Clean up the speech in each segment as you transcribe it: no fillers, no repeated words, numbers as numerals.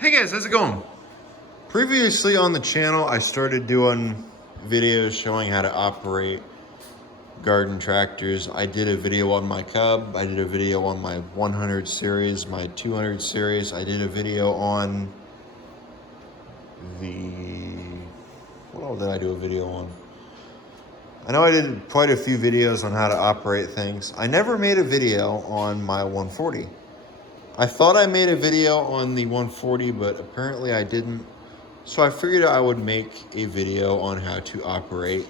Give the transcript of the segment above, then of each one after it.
Hey guys, how's it going? Previously on the channel, I started doing videos showing how to operate garden tractors. I did a video on my Cub. I did a video on my 100 series, my 200 series. I did a video on what else did I do a video on? I know I did quite a few videos on how to operate things. I never made a video on my 140. I thought I made a video on the 140, but apparently I didn't. So I figured I would make a video on how to operate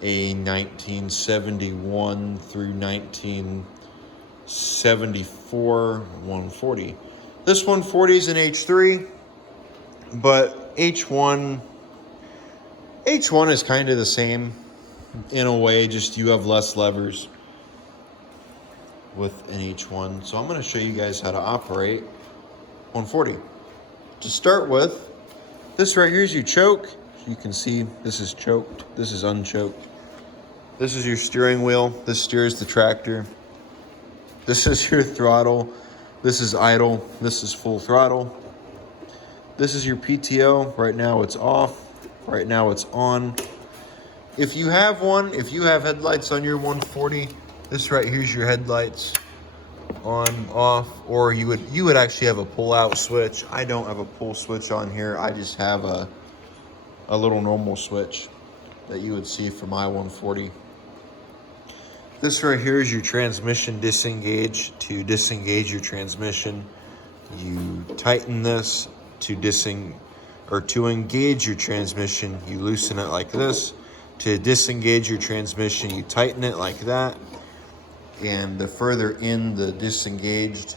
a 1971 through 1974 140. This 140 is an H3, but H1 is kind of the same in a way, just you have less levers with an H1. So I'm going to show you guys how to operate 140. To start with, this right here is your choke. You can see this is choked, this is unchoked. This is your steering wheel. This steers the tractor. This is your throttle. This is idle. This is full throttle. This is your PTO. Right now it's off. Right now it's on. If you have headlights on your 140, this right here is your headlights, on, off, or you would actually have a pull-out switch. I don't have a pull switch on here. I just have a little normal switch that you would see for my 140. This right here is your transmission disengage. To disengage your transmission, you tighten this. To engage your transmission, you loosen it like this. To disengage your transmission, you tighten it like that. And the further in the disengaged,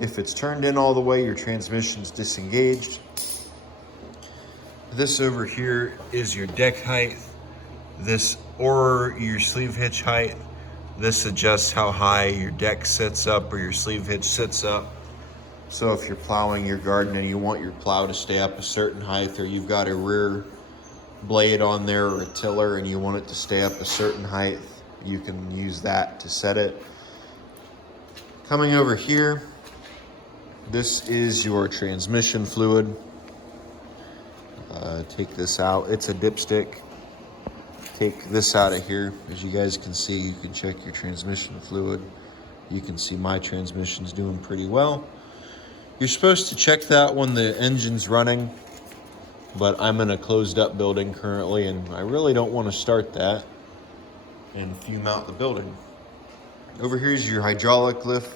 if it's turned in all the way, your transmission's disengaged. This over here is your deck height. This, or your sleeve hitch height. This adjusts how high your deck sits up or your sleeve hitch sits up. So if you're plowing your garden and you want your plow to stay up a certain height, or you've got a rear blade on there or a tiller and you want it to stay up a certain height, you can use that to set it. Coming over here, this is your transmission fluid. Take this out. It's a dipstick. Take this out of here. As you guys can see, you can check your transmission fluid. You can see my transmission's doing pretty well. You're supposed to check that when the engine's running, but I'm in a closed up building currently and I really don't want to start that and fume out the building. Over here is your hydraulic lift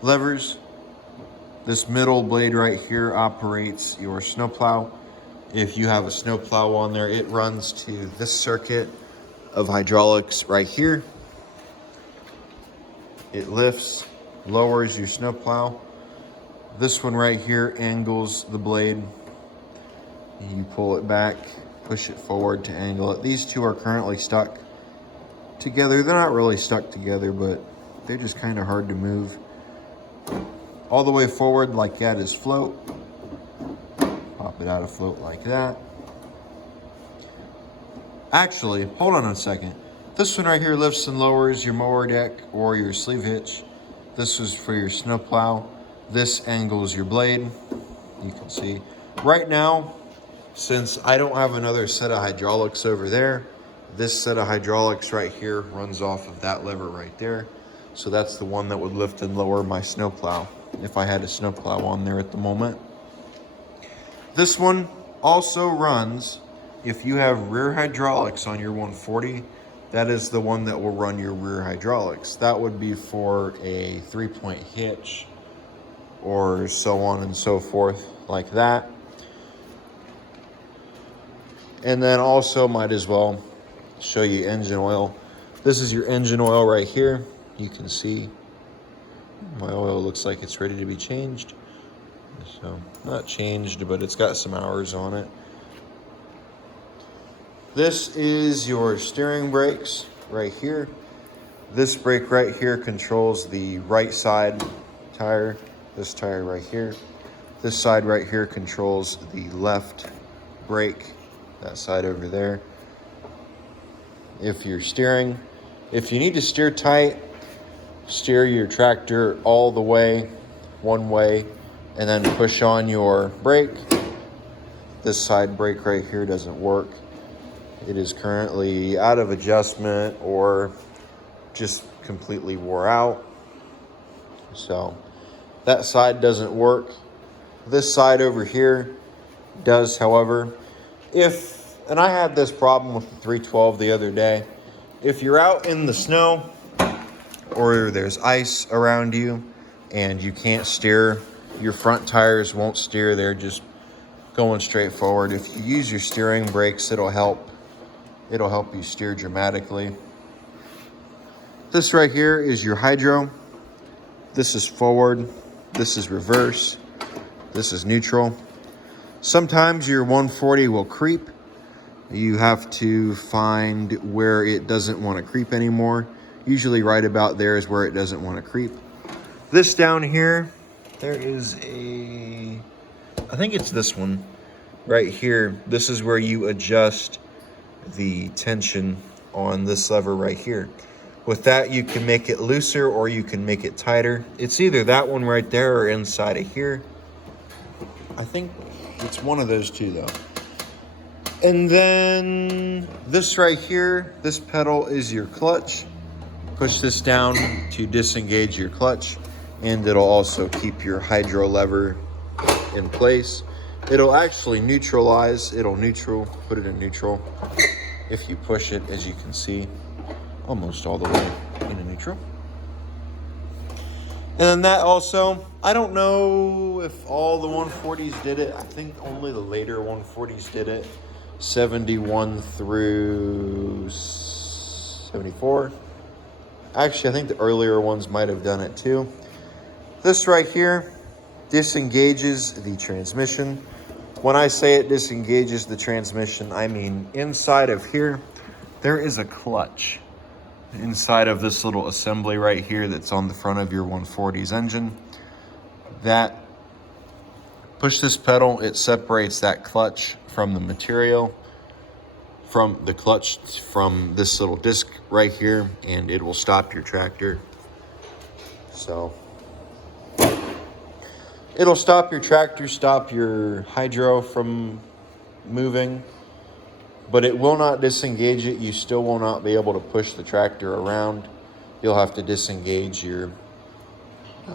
levers. This middle blade right here operates your snowplow. If you have a snowplow on there, it runs to this circuit of hydraulics right here. It lifts, lowers your snowplow. This one right here angles the blade. You pull it back, push it forward to angle it. These two are currently stuck together. They're not really stuck together, but they're just kind of hard to move. All the way forward like that is float. Pop it out of float like that. Actually, hold on a second. This one right here lifts and lowers your mower deck or your sleeve hitch. This is for your snowplow. This angles your blade. You can see right now, since I don't have another set of hydraulics over there, this set of hydraulics right here runs off of that lever right there. So that's the one that would lift and lower my snowplow if I had a snowplow on there at the moment. This one also runs, if you have rear hydraulics on your 140, that is the one that will run your rear hydraulics. That would be for a 3-point hitch or so on and so forth like that. And then also might as well show you engine oil. This is your engine oil right here. You can see my oil looks like it's ready to be changed. So not changed, but it's got some hours on it. This is your steering brakes right here. This brake right here controls the right side tire. This tire right here. This side right here controls the left brake. That side over there. If you're steering, if you need to steer tight, steer your tractor all the way, one way, and then push on your brake. This side brake right here doesn't work. It is currently out of adjustment or just completely wore out. So that side doesn't work. This side over here does, however. And I had this problem with the 312 the other day. If you're out in the snow or there's ice around you and you can't steer, your front tires won't steer, they're just going straight forward. If you use your steering brakes, it'll help you steer dramatically. This right here is your hydro. This is forward, this is reverse, this is neutral. Sometimes your 140 will creep. You have to find where it doesn't want to creep anymore. Usually right about there is where it doesn't want to creep. This down here, there is I think it's this one right here. This is where you adjust the tension on this lever right here. With that, you can make it looser or you can make it tighter. It's either that one right there or inside of here. I think it's one of those two though. And then this right here, this pedal is your clutch. Push this down to disengage your clutch, and it'll also keep your hydro lever in place. It'll actually neutralize, put it in neutral. If you push it, as you can see, almost all the way into neutral. And then that also, I don't know if all the 140s did it. I think only the later 140s did it. 71 through 74. Actually, I think the earlier ones might have done it too. This right here disengages the transmission. When I say it disengages the transmission, I mean inside of here, there is a clutch. Inside of this little assembly right here that's on the front of your 140's engine. That, push this pedal, it separates that clutch from the material, from the clutch from this little disc right here, and it will stop your tractor. So it'll stop your tractor, stop your hydro from moving, but it will not disengage it. You still will not be able to push the tractor around. You'll have to disengage your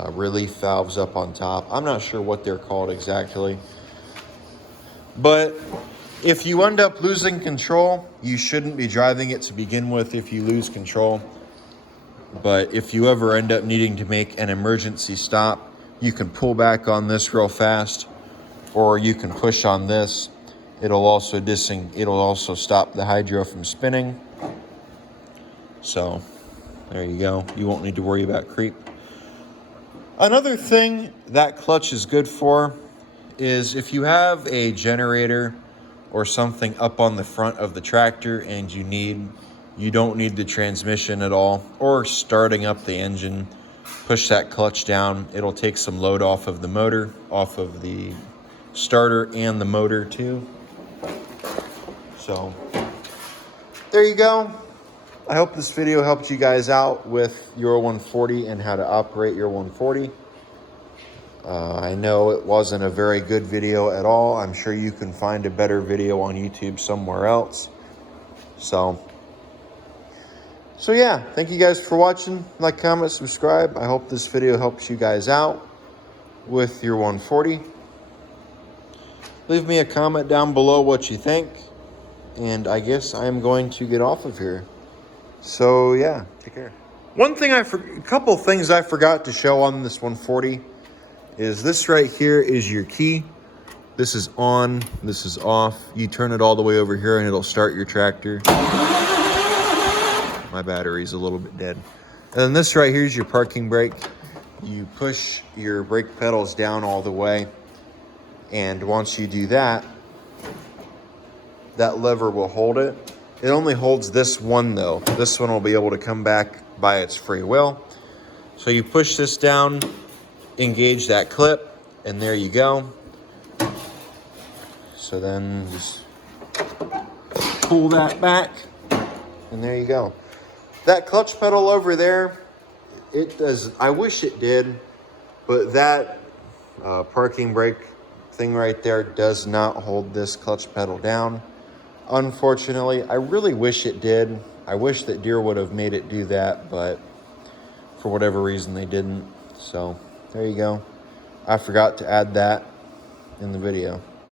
relief valves up on top. I'm not sure what they're called exactly. But if you end up losing control, you shouldn't be driving it to begin with if you lose control. But if you ever end up needing to make an emergency stop, you can pull back on this real fast, or you can push on this. It'll also stop the hydro from spinning. So there you go. You won't need to worry about creep. Another thing that clutch is good for is if you have a generator or something up on the front of the tractor and you don't need the transmission at all, or starting up the engine, push that clutch down. It'll take some load off of the motor, off of the starter and the motor too. So there you go. I hope this video helped you guys out with your 140 and how to operate your 140. I know it wasn't a very good video at all. I'm sure you can find a better video on YouTube somewhere else. So yeah, thank you guys for watching. Like, comment, subscribe. I hope this video helps you guys out with your 140. Leave me a comment down below what you think. And I guess I'm going to get off of here. So yeah, take care. A couple things I forgot to show on this 140 is this right here is your key. This is on, this is off. You turn it all the way over here and it'll start your tractor. My battery's a little bit dead. And then this right here is your parking brake. You push your brake pedals down all the way. And once you do that, that lever will hold it. It only holds this one though. This one will be able to come back by its free will. So you push this down, engage that clip, and there you go. So then just pull that back, and there you go. That clutch pedal over there, it does, I wish it did, but that Parking brake thing right there does not hold this clutch pedal down. Unfortunately, I really wish it did. I wish that Deere would have made it do that, but for whatever reason they didn't. So there you go. I forgot to add that in the video.